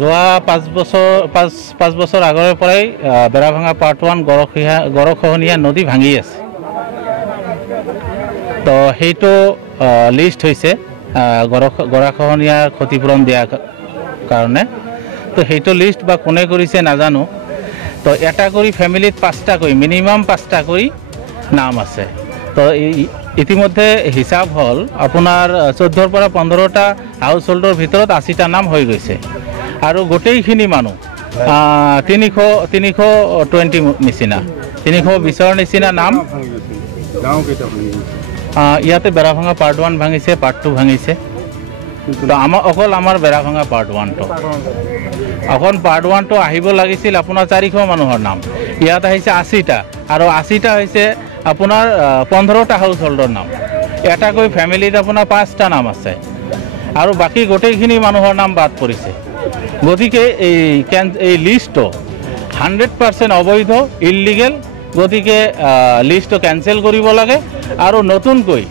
যোৱা 5 বছৰ আগৰে পৰাই বেৰাভাঙা পাৰ্ট 1 গড়খহনীয়া নদী ভাঙি আছে। তো সেইটো লিষ্ট হৈছে গড়খহনীয়াৰ ক্ষতিপূৰণ দিয়াৰ কাৰণে। তো সেইটো লিষ্ট বা কোনে কৰিছে নাজানো। তো এটা কৰি ফেমিলিত 5টা কৰি মিনিমাম 5টা কৰি নাম আছে। তো ইতিমধ্যে হিচাপ হ'ল আপোনাৰ 14ৰ পৰা 15টা হাউচ হোল্ডৰ ভিতৰত 80টা নাম হৈ গৈছে আৰু গোটেইখিনি মানুহ 320 নিচিনা 320ৰ নিচিনা নাম। ইয়াতে বেৰাভাঙা পাৰ্ট 1 ভাঙিছে, পাৰ্ট 2 ভাঙিছে। তো অকল আমাৰ বেৰাভাঙা পাৰ্ট 1টো অকল পাৰ্ট 1টো আহিব লাগিছিল আপোনাৰ 400 মানুহৰ নাম, ইয়াত আহিছে 80টা আৰু 80টা হৈছে আপোনাৰ 15টা হাউচ হোল্ডৰ নাম। এটাকৈ ফেমিলিত আপোনাৰ 5টা নাম আছে আৰু বাকী গোটেইখিনি মানুহৰ নাম বাদ পৰিছে। গতিকে এই লিষ্টটো 100% অবৈধ, ইলিগেল। গতিকে লিষ্টটো কেঞ্চেল কৰিব লাগে আৰু নতুনকৈ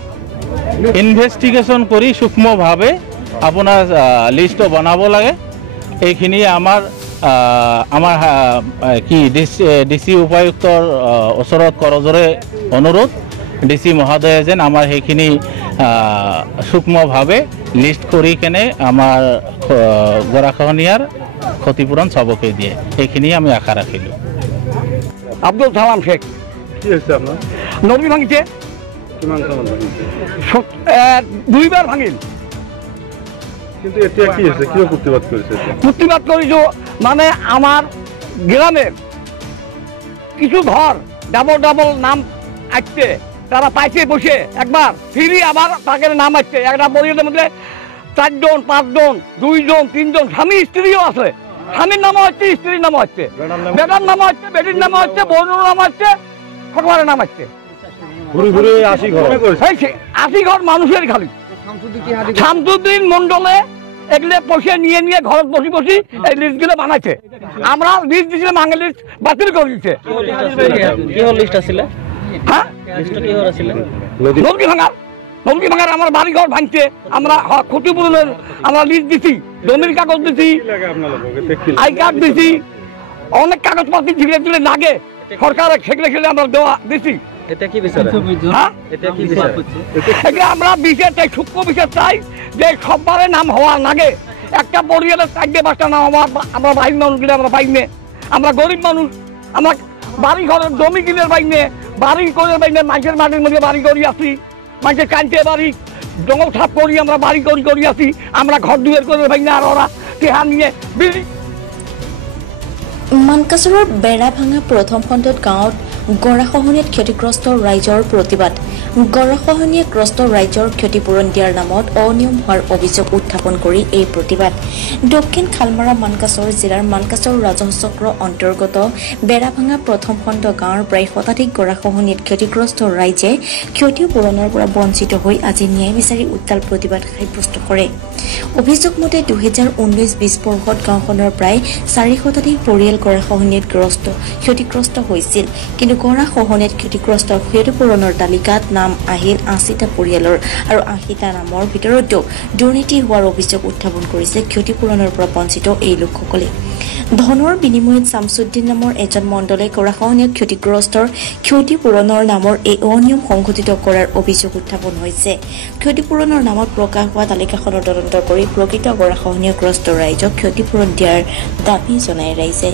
ইনভেষ্টিগেশ্যন কৰি সূক্ষ্মভাৱে আপোনাৰ লিষ্টটো বনাব লাগে। এইখিনি আমাৰ কি ডিচি উপায়ুক্তৰ ওচৰত কৰজোৰে অনুৰোধ, ডিচি মহোদয়ে যেন আমাৰ সেইখিনি সূক্ষ্মভাৱে লিষ্ট কৰি কেনে আমাৰ গড়খহনীয়াৰ ক্ষতিপূৰণ চবকে দিয়ে, এইখিনি আমি আশা ৰাখিলোঁ। আব্দুল সালাম শেখ। কি হৈছে আপোনাৰ? নদী ভাঙিছে। কিমান টাইমত ভাঙিছে? 2বাৰ ভাঙিল। কিন্তু এতিয়া কি হৈছে? কিয় প্ৰতিবাদ কৰিছে? প্ৰতিবাদ কৰিছোঁ মানে আমাৰ গ্রামের কিছু ঘর ডাবল ডাবল নাম আসছে, তারা পাইছে বসে একবার ফিরি আবার তাকে নাম আসছে। একটা পরিবারের মধ্যে 4 জন 5 জন 2 জন 3 জন স্বামী স্ত্রীও আছে। স্বামীর নামও হচ্ছে, স্ত্রীর নামও হচ্ছে, বেটার নামও হচ্ছে, বেটির নামও হচ্ছে, বোনের নাম হচ্ছে, সকলের নাম হচ্ছে। ঘুরে ঘুরে 80 ঘর মানুষের খালি। শামসুদ্দিন মন্ডলে এগুলো বসে নিয়ে নিয়ে ঘরত বসি বসি এই লিস্টগুলো বানাইছে। আমরা লিস্ট দিয়েছিলাম, আগে লিস্ট বাতিল করে দিচ্ছে। হ্যাঁ, নদী ভাঙার আমার বাড়ি ঘর ভাঙছে। আমরা ক্ষতিপূরণের আমরা লিস্ট দিছি, জমির কাগজ দিছি, আই কার্ড দিছি, অনেক কাগজপাতি ঝিলে ঝিলে লাগে সরকারে সেগুলো সেগুলো আমরা দেওয়া দিছি। আমরা বিচার চাই, সূক্ষ্ম বিচার চাই যে সববারে নাম হওয়া লাগে। একটা পরিবারের 4-5টা নাম আমরা বাইর মানুষ গেলে আমরা পাইনে। আমরা গরিব মানুষ, আমরা বাড়ি ঘরের জমি কিনের পাইনে, বাড়ি করে পাইনে, মানুষের মাটির মধ্যে বাড়ি করি আসি, মানুষের কানতে বাড়ি জঙ্গল সাপ করি, আমরা বাড়ি করি আসি, আমরা ঘর দুয়ের করে পাইনে। আর ওরা টেহা নিয়ে মানকাছৰৰ বেৰাভাঙা প্ৰথম খণ্ডত গাঁৱত গড়খহনীয়াত ক্ষতিগ্ৰস্ত ৰাইজৰ প্ৰতিবাদ। গড়খহনীয়াগ্ৰস্ত ৰাইজৰ ক্ষতিপূৰণ দিয়াৰ নামত অনিয়ম হোৱাৰ অভিযোগ উত্থাপন কৰি এই প্ৰতিবাদ। দক্ষিণ খালমাৰা মানকাছৰ জিলাৰ মানকাছৰ ৰাজহ চক্ৰ অন্তৰ্গত বেৰাভাঙা প্ৰথম খণ্ড গাঁৱৰ প্ৰায় শতাধিক গড়খহনীয়াত ক্ষতিগ্ৰস্ত ৰাইজে ক্ষতিপূৰণৰ পৰা বঞ্চিত হৈ আজি ন্যায় বিচাৰি উত্তাল প্ৰতিবাদ সাব্যস্ত কৰে। অভিযোগ মতে 2019-20 বৰ্ষত গাঁওখনৰ প্ৰায় 4 শতাধিক পৰিয়াল গড়খহনীয়াত ক্ষতিগ্ৰস্ত হৈছিল। কিন্তু গড়খহনীয়াত ক্ষতিগ্ৰস্ত ক্ষতিপূৰণৰ তালিকাত নাম আহিল 80টা পৰিয়ালৰ আৰু 80টা নামৰ ভিতৰতো দুৰ্নীতি হোৱাৰ অভিযোগ উত্থাপন কৰিছে ক্ষতিপূৰণৰ পৰা বঞ্চিত এই লোকসকলে। ধনৰ বিনিময়ত শামসুদ্দিন নামৰ এজন মণ্ডলে গড়খহনীয়াত ক্ষতিগ্ৰস্তৰ ক্ষতিপূৰণৰ নামৰ এই অনিয়ম সংঘটিত কৰাৰ অভিযোগ উত্থাপন হৈছে। ক্ষতিপূৰণৰ নামত প্ৰকাশ হোৱা তালিকাখনৰ তদন্ত কৰি প্ৰকৃত গড়খহনীয়াগ্ৰস্ত ৰাইজক ক্ষতিপূৰণ দিয়াৰ দাবী জনাই ৰাইজে।